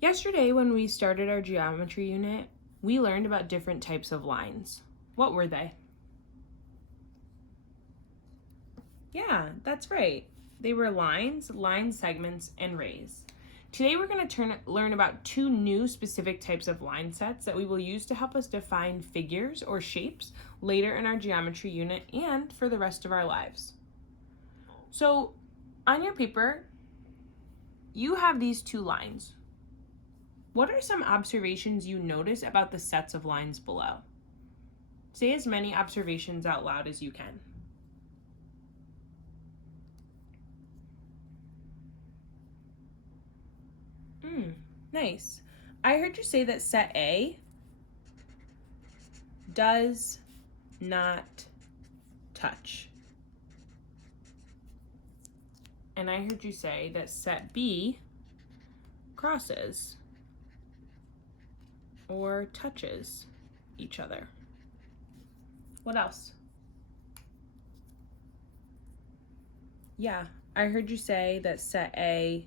Yesterday, when we started our geometry unit, we learned about different types of lines. What were they? Yeah, that's right. They were lines, line segments, and rays. Today we're going to learn about two new specific types of line sets that we will use to help us define figures or shapes later in our geometry unit and for the rest of our lives. So on your paper, you have these two lines. What are some observations you notice about the sets of lines below? Say as many observations out loud as you can. Nice. I heard you say that set A does not touch. And I heard you say that set B crosses or touches each other. What else? Yeah, I heard you say that set A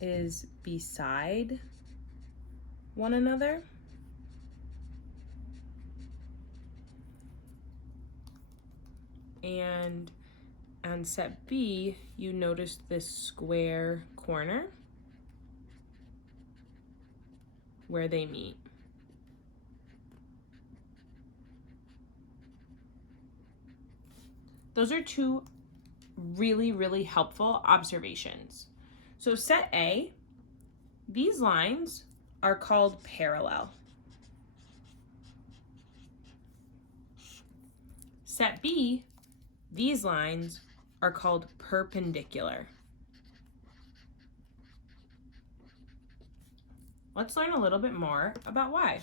is beside one another. And on set B, you noticed this square corner where they meet. Those are two really helpful observations. So set A, these lines are called parallel. Set B, these lines are called perpendicular. Let's learn a little bit more about why.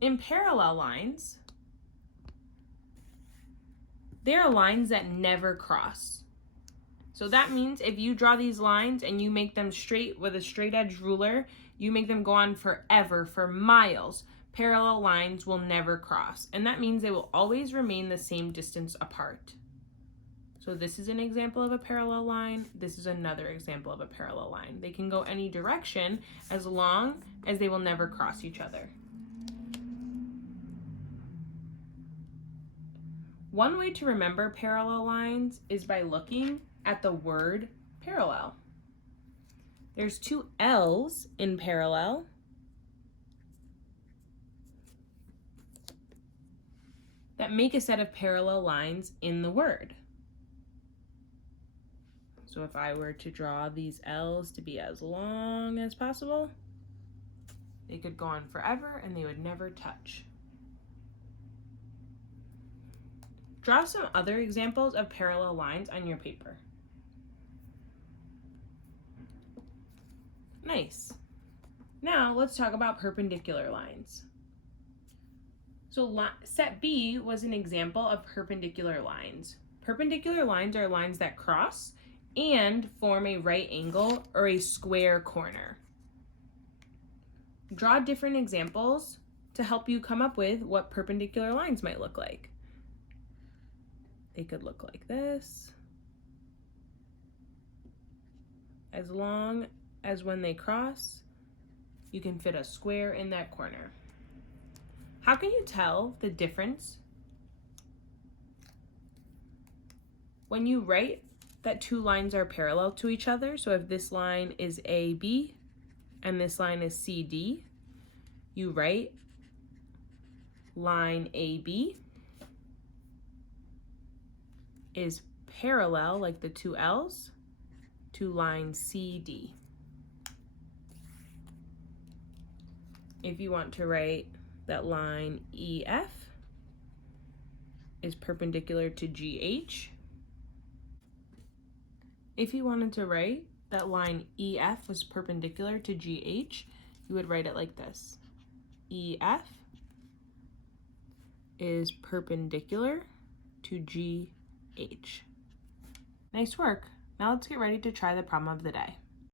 In parallel lines, they are lines that never cross. So that means if you draw these lines and you make them straight with a straight edge ruler, you make them go on forever, for miles. Parallel lines will never cross. And that means they will always remain the same distance apart. So this is an example of a parallel line. This is another example of a parallel line. They can go any direction as long as they will never cross each other. One way to remember parallel lines is by looking at the word parallel. There's two L's in parallel. That make a set of parallel lines in the word. So if I were to draw these L's to be as long as possible, they could go on forever and they would never touch. Draw some other examples of parallel lines on your paper. Nice. Now let's talk about perpendicular lines. So set B was an example of perpendicular lines. Perpendicular lines are lines that cross and form a right angle or a square corner. Draw different examples to help you come up with what perpendicular lines might look like. They could look like this. As long as when they cross, you can fit a square in that corner. How can you tell the difference when you write that two lines are parallel to each other? So if this line is AB and this line is CD, you write line AB is parallel, like the two L's, to line CD. If you want to write that line EF is perpendicular to GH, if you wanted to write that line EF was perpendicular to GH, you would write it like this. EF is perpendicular to GH. Nice work. Now let's get ready to try the problem of the day.